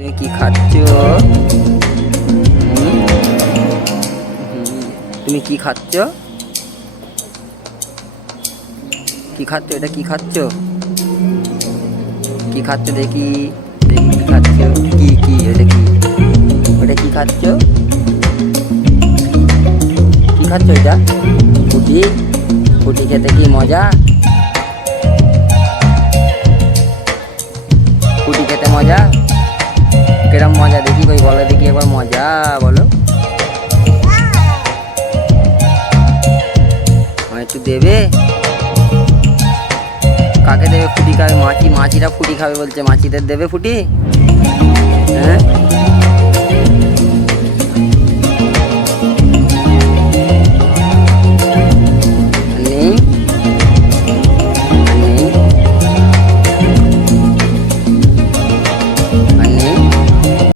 তুমি কি খাচ্ছ? তুমি কি খাচ্ছ? কি খাচ্ছ? এটা কি খাচ্ছ? কি খাচ্ছ দেখি? দেখি কি খাচ্ছ? কি এটা কি? ওটা কি খাচ্ছ? কি খাচ্ছ এটা? ফুটি? ফুটি খেতে কি মজা? ফুটি খেতে মজা? কিরম মজা দেখি কই বলো দেখি একবার মজা বলো। একটু দেবে? কাকে দেবে? ফুটি খাবে? মাছিরা ফুটি খাবে বলছে, মাছিদের দেবে ফুটি?